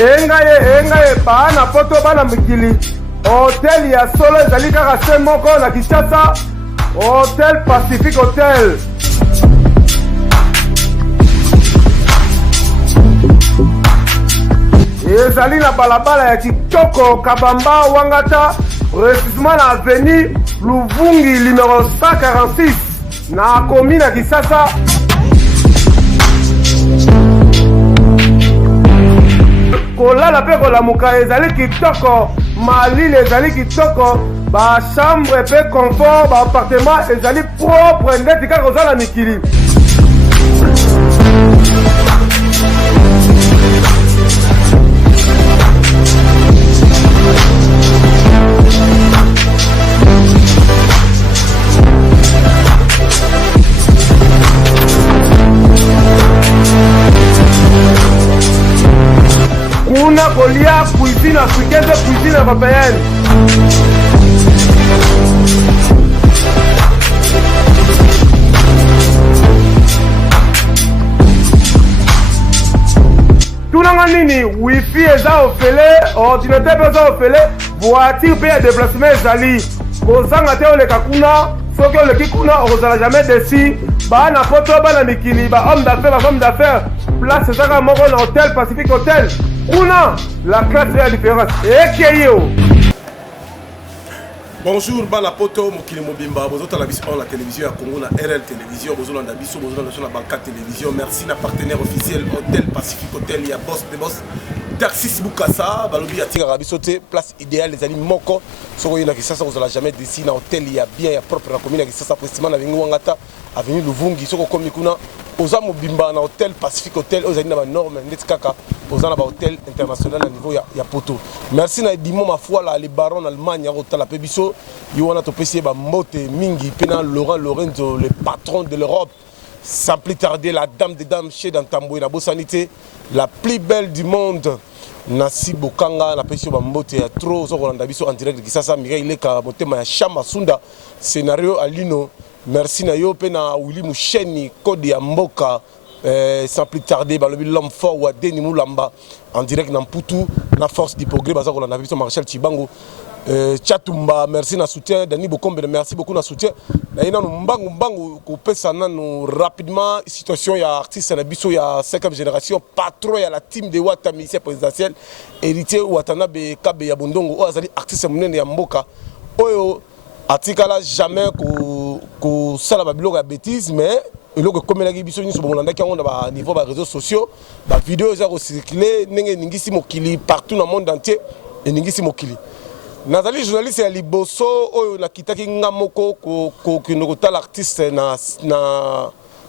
engaye bana poto bana mikili hotel ya solo ezali kaka se moko na Kinshasa, Hotel Pacific Hotel. Ezali na balabala ya Kitoko Kabamba Wangata, précisément na avenue Luvungi numéro 146 na commune ya Kinshasa. Kolala pe kolamuka ezali kitoko, malili ezali kitoko, ba chambre pe confort, ba appartement ezali propre ndeti kaka kozala mikili. Kuna kolia cuisine africaine, cuisine européenne. Tunanga nini, wifi eza ofele, ordinateur eza ofele, voiture pe ya déplacement ezali. Kozanga te oleka kuna, soki oleki kuna ozala jamais déçu. Ba na poto ba na mikili, ba homme d'affaires, ba femme d'affaires. Place ezaka moko na Hotel Pacific Hotel. Kuna la classe est la différence. Bonjour, bana poto mokili mobimba bozota la biso la télévision ya Congo na RL télévision bozona na biso bozona na banka télévision. Merci na partenaire officiel Hotel Pacific Hotel ya boss de boss Taxis Bukasa balobi atika biso te place idéale les amis moko soko yina Kinshasa ozala jamais déci na hôtel ya bien ya propre na commune ya Kinshasa précisément na Vengi Wangata avenue Luvungi soko komi kuna oza mobimba na Hotel Pacific Hotel ozali na ba norme ndeti kaka oza na ba hôtel international à niveau ya poto. Merci na Edimo ma foi la les barons Allemagne ya hôtel la pebiso yo wana to pesi ba mbote mingi pena Laurent Lorenzo le patron de l'Europe. Sans plus tarder, la dame des dames chez Dantamboui, la Bossanité, la plus belle du monde. Nasi Bokanga, la pêche Bambote, il y a trop de en direct de Kisasa, Mireille Leka, Motema, Chama Sunda, scénario à Lino. Merci na yo, Pena, Willy Moucheni, Kodi Mboka, sans plus tarder, l'homme fort, Wadeni Moulamba, en direct dans Poutou, la force du progrès, Bazar, on a vu Marshal Chibango. Chatumba, merci na soutien. Dani Bokombe, merci beaucoup na soutien. Naina mbangu kupesa nanu rapidement situation ya artiste na biso ya 5e génération patron ya la team de Wata ministère présidentiel héritier Watanabe Kabe ya Bondongo o azali artiste munene ya mboka oyo atikala jamais ko sala ba biloko ya bêtise mais eloko komelaki biso nyonso bolandaki yango na ba niveau ba réseaux sociaux ba vidéo za recirculer ndenge ningisi mokili partout dans le monde entier et ningisi mokili. Nazali journaliste ya liboso oyo nakitaki nga moko ko kota l'artiste na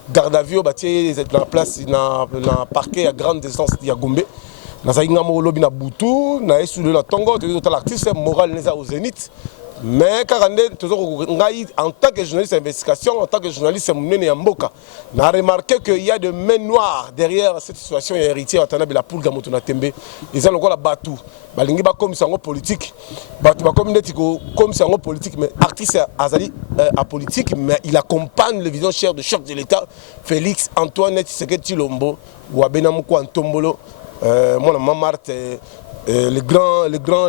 garde à vue batie na place na parquet ya grande distance ya Gombe. Nazali nga moko lobi na butu na esulu na tongo to l'artiste moral neza au zénith. Mais Karande toujours en tant que journaliste d'investigation, en tant que journaliste Mounene Yamboka, on a remarqué qu'il y a de mains noires derrière cette situation et héritier Watanabe la poule Gamotuna Tembe. Ils ont encore la batou. Balingi ba comme sango politique. Batou ba comme netiko comme sango politique mais artiste azali à politique mais il accompagne le vision cher de chef de l'État Félix Antoine Tshisekedi Tshilombo ou Abenamuko Antombolo mon maman Marthe le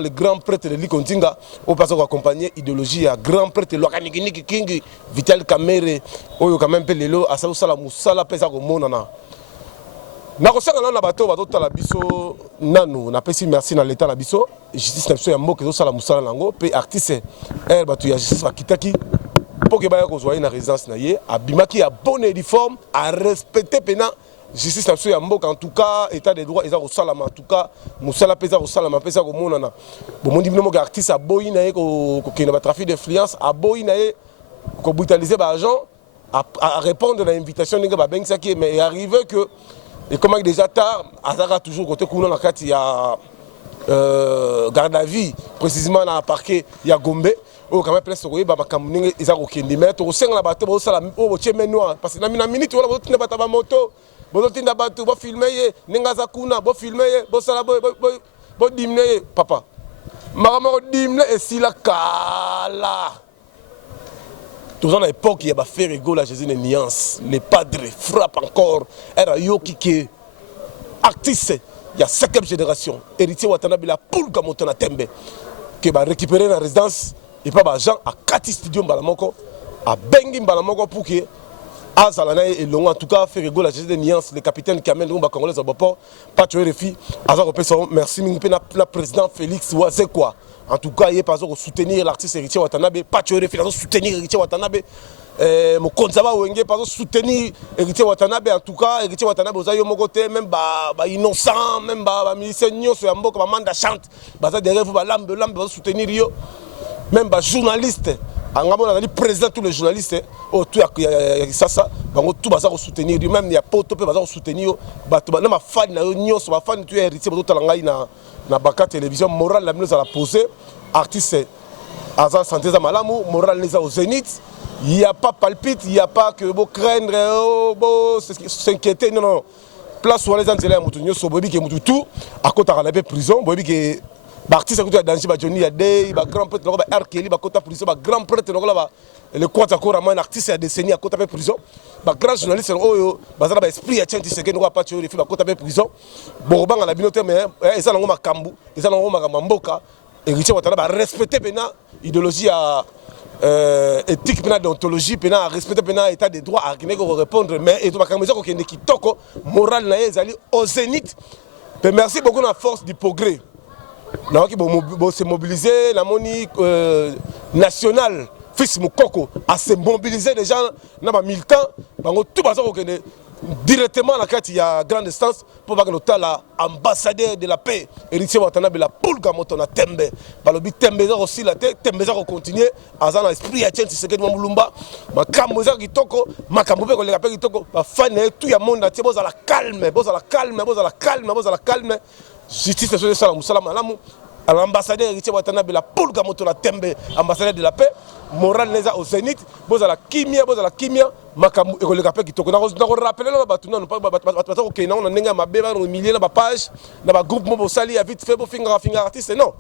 grand prêtre de l'Ikontinga, au passage accompagné idéologie à grand prêtre l'Okanigini King, Vital Kamere, Oyo Kamempe Lelo, Asao Sala Moussala, Pesa Monana. Nakosanga na bato bato la biso nanu na pesi merci na l'état la biso justice na biso ya mboka zo sala Moussala nango pe artiste bato ya justice bakitaki pour que baya kozwa na résidence na ye abimaki ya bonne uniforme à respecter pena justice na biso ya mboka en tout cas état de droit eza ko salama en tout cas Moussala pesa ko salama pesa ko monana bomondi bino mo artiste aboyi na ye ko kena ba trafic d'influence aboyi na ye ko brutaliser ba agent à répondre à l'invitation ninga ba bengsaki mais arrivé que et comment déjà tard Azara toujours côté Kouno na kati ya garde à vie précisément dans le parquet ya Gombe au quand même place ko yeba bakamuninga eza ko kendi mais to senga la bato bo sala o cheme noir parce que na minute wala bo tinda bata ba moto bo tinda bato bo filmer ye ninga za kuna bo filmer ye bo sala bo dimne ye papa maramo dimne et si la kala toujours dans l'époque il y a fait rigolo à Jésus les nuances les padres frappent encore era yo qui artiste il y a 5e génération héritier Watanabe la poule comme on a tembe que va récupérer la résidence et pas Jean à 4 studios Balamoko à Bengi Balamoko pour que Azalana et Longo en tout cas faire rigoler la gestion des nuances le capitaine qui amène Rumba Congolais à Bopor pas tuer les filles merci la président Félix Ouazekwa en tout cas il est pas soutenir l'artiste héritier Watanabe pas tuer les filles soutenir héritier Watanabe mon Konzaba Wenge pas soutenir héritier Watanabe en tout cas héritier Watanabe aux aïeux mon côté même innocent même ministère Nyon sur Ambo comme Amanda chante baza derrière vous lambe soutenir yo même journaliste angamo na président tous les journalistes au tout ça bango tout baza soutenir même il y a poto pe baza soutenir bato na ma fan na Nyon so ma fan tu héritier bato talanga na baka télévision morale la minute à la poser artiste Azan santé za malamu morale les au zénith. Il n'y a pas palpite, il n'y a pas que vous craindre, vous s'inquiéter, non. Place où les gens sont sur Bobi qui est tout, à côté de la prison, Bobi qui est artiste à danger, Johnny Yadé, grand prêtre, R. Kelly, à côté de la prison, grand prêtre, le quoi encore un artiste à décennie à côté de la prison, grand journaliste, il esprit à Tchèque, c'est qu'il n'y a pas de filles à côté de la prison, Bourban à la binote, mais ils ont un Kambu, ils ont un Mamboka, et Richard Watanabe respecter l'idéologie à. Éthique pénale d'ontologie pénale respecter pénal état de droit à répondre mais et tout ma caméra qui toko moral na ezali au zénith. Merci beaucoup la force du progrès na qui se mobiliser la moni nationale fils Mukoko à se mobiliser les gens na ba militants bango tout baza ko directement la carte il y a grande distance pour voir que l'ambassadeur de la paix héritier Watanabe la poule gamoto na tembe balobi tembe za aussi la tête tembe za continuer azana esprit ya tchenti sekedi mulumba makambo za kitoko makambo pe ko le kapeki kitoko ba fan tout ya monde ati boza la calme justice sur ça la musala malamu à l'ambassadeur héritier Watanabe la poule gamoto na tembe ambassadeur de la paix moral neza au zénith boza la kimia makambu ekoleka pe kitoko na rappeler na batu na pas bato ko na ndenge mabe ba milier na ba page na ba groupe mo sali ya vite fait bo finga artiste non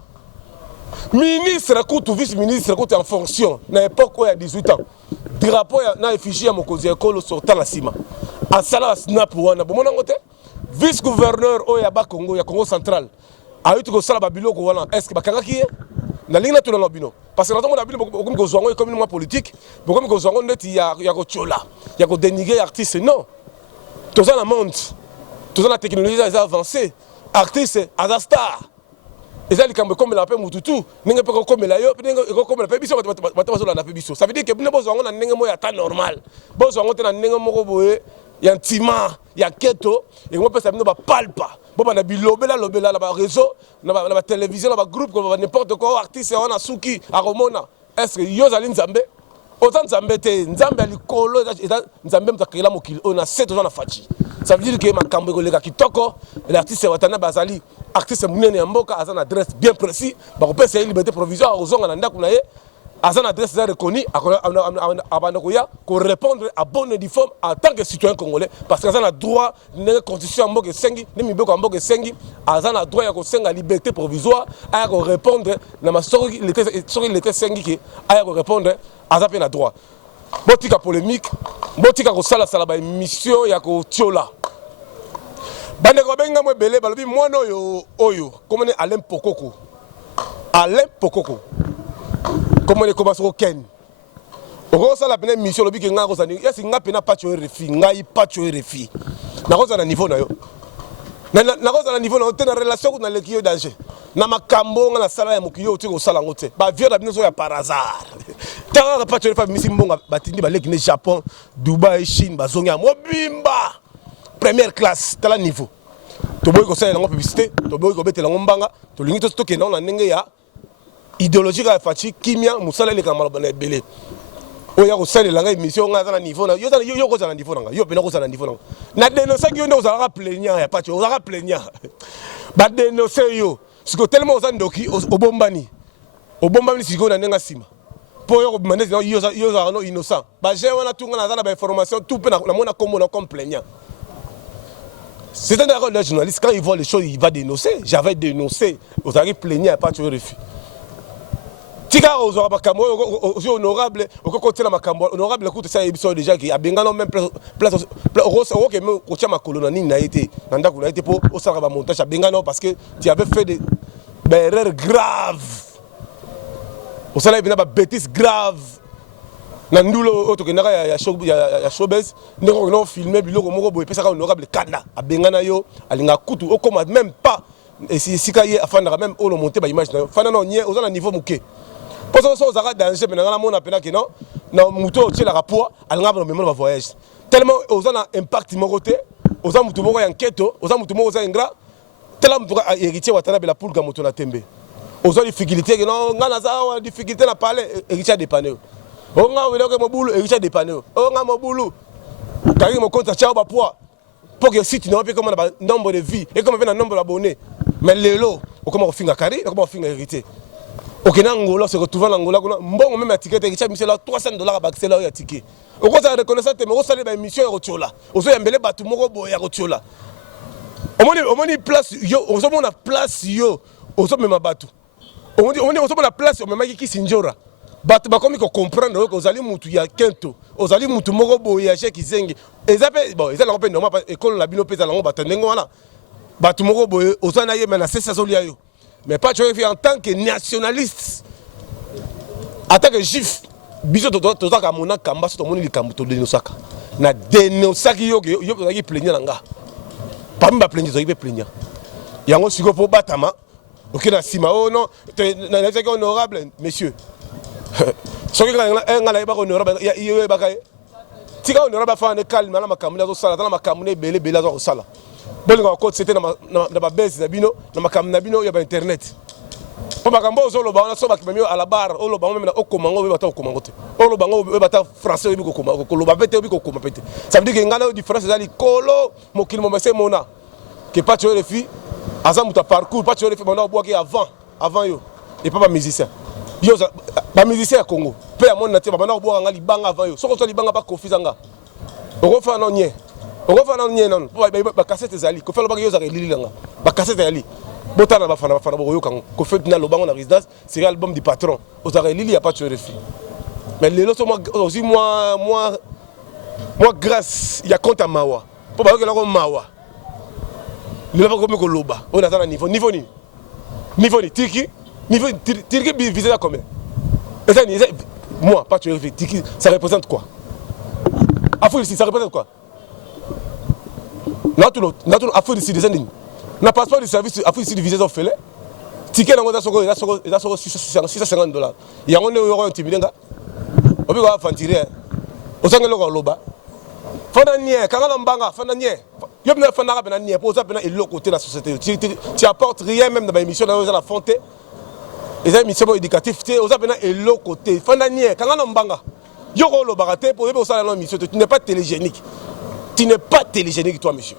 ministre kutu vice ministre kutu en fonction na époque où il y a 18 ans drapeau na effigie ya mokonzi ekolo sortant la sima asala snap wana bo mona ngote vice gouverneur o ya ba Congo ya Congo central ayo to sala ba biloko wana est-ce que bakangaki ye na linga to na bino parce que na bino beaucoup ko zongo comme une politique beaucoup ko zongo ndeti ya ko chola ya ko dénigrer artiste non tout ça la monde tout ça la technologie a avancé artiste as star ezali kambe comme la paix mututu ninga pe ko comme la yo ninga ko comme la paix biso batabazo la paix biso ça veut dire que bino bozongo na ninga mo ya ta normal bozongo te na ninga moko boye ya ntima ya keto et moi pesa bino ba palpa bon na bilobela lobela la réseau na télévision na groupe ko n'importe quoi artiste on a suki a romona est-ce que yo zali nzambe autant nzambe te nzambe likolo nzambe mtakela mokili on a 7 ans na fachi ça veut dire que makambo ko leka kitoko l'artiste Watanabe azali artiste munene ya mboka azana adresse bien précis ba ko pesa liberté provisoire ozonga na ndaku na ye azana adresse za reconnue abandokoya ko répondre à bonne et due forme en tant que citoyen congolais parce que azana droit na constitution mboka sengi ni mibeko mboka sengi azana droit ya ko senga liberté provisoire à ko répondre na masori il était sengi ki à ko répondre azape na droit botika polémique botika ko sala ba émission ya ko tiola bande ko benga mo belé balobi mwana oyo comme ne Alain Pokoko comment les commence au Ken au ça la peine mission lobi ke nga ko sani yesi nga pena pas tuer refi ngai pas tuer refi na ko na niveau na yo na ko na niveau na te na relation na lekio danger na makambo nga na sala ya mokiyo ti ko sala ngote ba vieux da bino ya par hasard tanga pas tuer refi misi mbonga batindi ba leki ne Japon Dubai Chine bazonga mobimba première classe tala niveau to boy ko sala ngo publicité to boy ko betela ngombanga to lingi to ke na ndenge ya idéologie ka fachi kimia musala le kamala bana belé oya ko sala la émission nga na niveau na yo ko na niveau na yo pena ko na niveau na dénoncer yo ndo za plaignant ya pacho za plaignant ba dénoncer yo siko tellement za ndoki obombani siko na nenga sima po yo ko mané yo za no innocent ba je wana tunga na za na ba information tout pe na mona comme plaignant. C'est un erreur de journaliste quand il voit les choses il va dénoncer j'avais dénoncé aux arrives plaignants pas tu refus tika ozwa makambo ozo honorable okokotela makambo honorable kutu ça ebiso déjà qui abengana même place oko ke me ko tia makolo na nini na été na ndako na été pour osala ba montage abengana parce que tu avais fait des erreurs graves osala bina ba bêtises graves na ndulo otokendaka ya showbiz ndeko no filmer biloko moko boye pesa ka honorable kanda abengana yo alinga kutu okoma même pas et si sika ye afandaka même olo monter ba image na fana no nye ozana niveau muke parce que ça a danger mais na mona pena que non na muto tient la rapport alinga ba mémoire ba voyage tellement ozana impact mo côté ozana mutu moko ya nketo ozana mutu moko za ingra tellement mutu héritier watana bela pour ga mutu na tembe ozana difficulté que non ngana za difficulté na parler héritier dépanner onga wele ko mobulu héritier dépanner onga mobulu kari mo compte cha ba poids pour que site non peut comme nombre de vie et comme un nombre d'abonnés mais lelo comment on finga kari comment on finga héritier ok na Angola se retrouve en Angola mbongo même ticket héritier misela $300 à baxela ya ticket oko za reconnaissance te moko sale ba émission ya rochola ozo yambele batu moko boya rochola omoni place yo ozo mona place yo ozo mema batu omoni ozo mona place o mema ki sinjora batu bakomi ko comprendre que ozali mutu ya kento ozali mutu moko boya chez kizengi ezape bon ezala ko pe normal école la bino pesa lango batandengo wana batu moko boye ozana ye mena c'est ça solia yo mais pas tu en tant que nationaliste en tant que juif biso to ka mona kamba so to moni likambo to denosaka na denosaki yo yo plaignir nga parmi ba plaignir zo plaignir yango siko po batama ok na sima oh non na c'est honorable messieurs so que nga la ba honorable yo ba kai tika honorable fa ne calme na makamuna zo sala na makamuna bele zo sala bolinga ko c'était na ba base na bino na makamuna bino ya ba internet po makambo zo lo ba na so ba kimio à la barre o lo ba même na okomango be bata okomango te o lo bango be bata français be ko komango ko lo ba pete be ko koma pete ça veut dire que ngana différence za li kolo mokili mo mese mona que pas tu les filles azam ta parcours pas tu les filles mona bois qui avant yo et pas musicien yo ba musicien ya Congo pe ya mona te ba na bois nga libanga avant yo soko to libanga pas kofizanga oko fa no nye oko fa no nye non ba cassette zali ko fa lo ba yo za lililanga ba cassette zali botana ba fana bo yo kan ko fait na lo bango na résidence c'est l'album du patron aux arrêts lili y a pas tu les filles mais les autres aussi moi grâce il y a compte à mawa pour ba que la ko mawa le ba ko me ko loba on attend niveau ni tiki niveau tiki visé là combien et ça moi pas tu les filles tiki ça représente quoi afou ici ça représente quoi natulo afou ici des endings na passeport du service afou ici visé au fele ticket na ngota soko $650 yango ne yo intimidenga obi ko afantire osangelo ko loba fana nie kangala mbanga fana nie yo bina fana ka bina nie pour ça bina eloko te la société tu apportes rien même dans l'émission dans la fonte les émissions éducatives te oza bina eloko te fana nie kangala mbanga yo ko loba te pour yo ça la mission tu n'es pas télégénique toi monsieur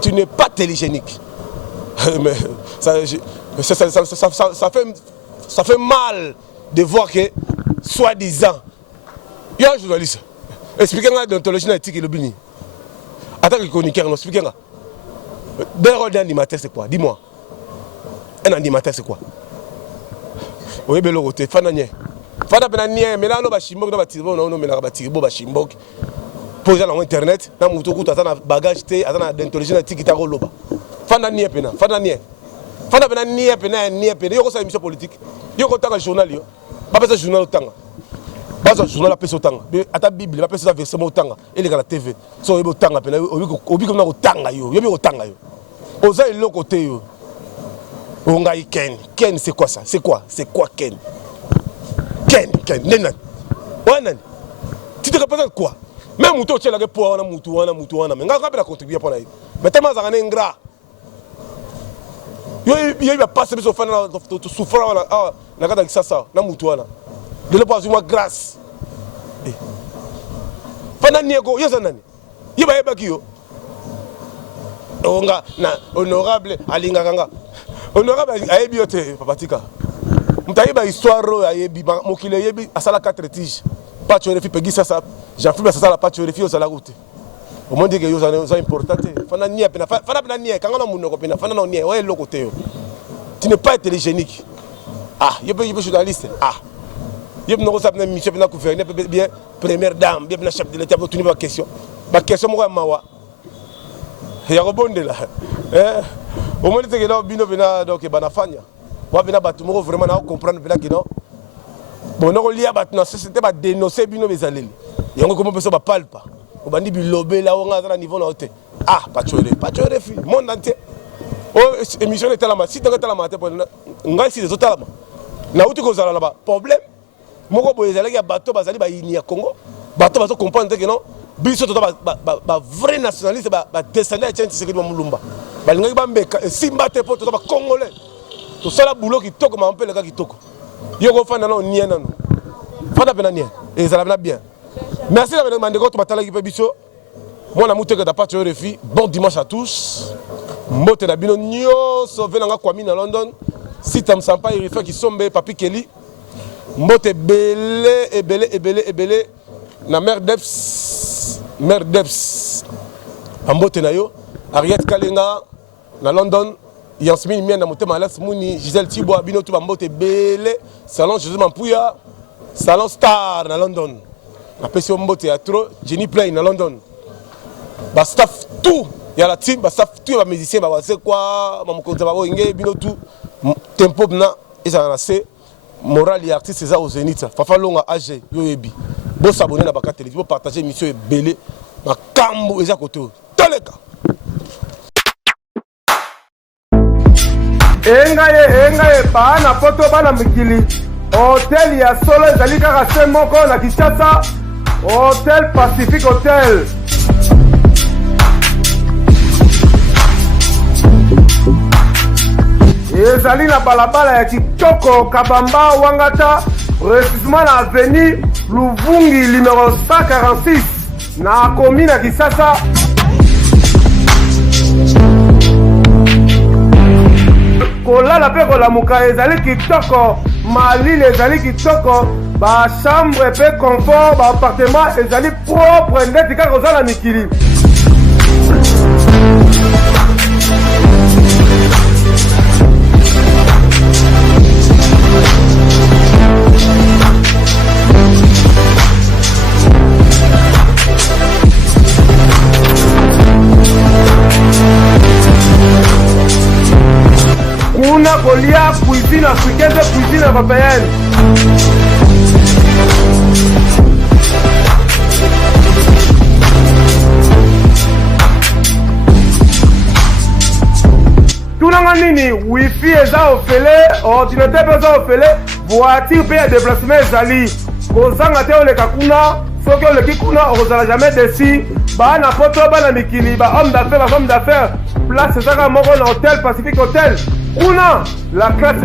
tu n'es pas télégénique mais ça fait mal de voir que soi-disant il y a un journaliste expliquez-moi l'ontologie éthique et le bini attends que chroniqueur non expliquez-moi d'un animateur c'est quoi dis-moi un animateur c'est quoi oui belo côté fananye fana benanie mais là no ba shimbok no ba tirbo no mais là ba tirbo ba shimbok poser dans internet na muto kuta sana bagage te atana d'ontologie éthique ta roloba fana nie pena fana nie pena yo ko sa émission politique yo ko ta journal yo ba pesa journal tanga baza journal pesa tanga ata bible ba pesa verset tanga ele ka la tv so yo tanga pena obi ko na ko tanga yo bi ko tanga yo oza eloko te yo onga ken c'est quoi ça c'est quoi ken nena wana tu te représentes quoi même muto tshela ke po wana mutu wana mais nga ka bela contribuer pour na mais tellement za kana ngra yo va passer sur fana to souffrir wala ah na kada kisasa na mutu wana de le pas moi grâce fana niego yo zanani yiba yeba kiyo onga na honorable alinga kanga honorable ayebi yote papatika mutayiba histoire ayebi mokile yebi asala 4 tiges pas tu refi pegi ça Jean-Philippe ça la pas tu refi aux la route au monde que yo ça important fana nie pena fana nie kanga na munoko pena fana no nie ouais le côté tu n'es pas télégénique Ah, il y a journaliste. Ah. Il y a une mission pour gouverner, bien première dame, bien chef de l'État pour tenir ma question. Ma question, moi, mawa. Il y a rebondé là. Au moins, c'est que là, bino vena donc banafanya. Wa vena batumo vraiment na comprendre que non. Bon, on lia bat na société ba dénoncer bino bezaleli. Yango comment personne ba parle pas. On bandi bilobé là on a à niveau là hauteur. Ah, pas tuer fi monde entier. Oh, émission était là, si tu es là, ngai si les autres là. Na uti ko zala là-bas. Problème. Moko boye zala ya bateau bazali ba ini ya Congo. Bateau bazo comprendre que non. Biso to ba vrai nationaliste ba descendant et Tshisekedi ba mulumba. Ba linga ba mbeka simba te poto ba congolais. To sala boulot qui toko ma mpele ka ki toko. Yo ko fana no nie nano. Fana pena nie. Et ça va bien. Merci la demande ko to batala ki pe biso. Moi na muteka da patio refi. Bon dimanche à tous. Mbote na bino nyonso venanga kwami na London. Si tam sampa il fait qui sombe papi Kelly. Mbote belé na mère Debs Mbote na yo Ariette Kalenga na London Yasmine Mien na motema Alex Mouni Gisèle Thibault bino tout Mbote belé salon José Mampouya salon Star na London na pesi Mbote ya trop Jenny Play na London ba staff tout ya la team ba staff tout ba musicien ba wase quoi ba mokonza ba ngé bino tout tempo na isa na c'est moral et artiste c'est ça au Zénith Fafa Longa AG yoyebi bo s'abonner na baka télévision partager émission et belé na kambo eza côté toleka engaye bana poto bana mikili hôtel ya solo ezali kaka se moko na Kinshasa Hôtel Pacific Hotel ezali na balabala ya kitoko Kabamba Wangata précisément na avenue Luvungi numéro 146 na commune ya Kisasa. Kolala pe kolamuka ezali kitoko, malile ezali kitoko, ba chambre pe confort, ba appartement ezali propre ndeti kaka kozala mikili. Kuna kolia cuisine africaine, cuisine européenne. Tunanga nini wifi eza ofele, ordinateur eza ofele, voiture pe ya déplacement ezali. Kozanga te oleka kuna, soki oleki kuna ozala jamais déçu. Ba na poto bana mikili, ba homme d'affaires, place ezaka moko na Hôtel Pacific Hotel. Kuna la classe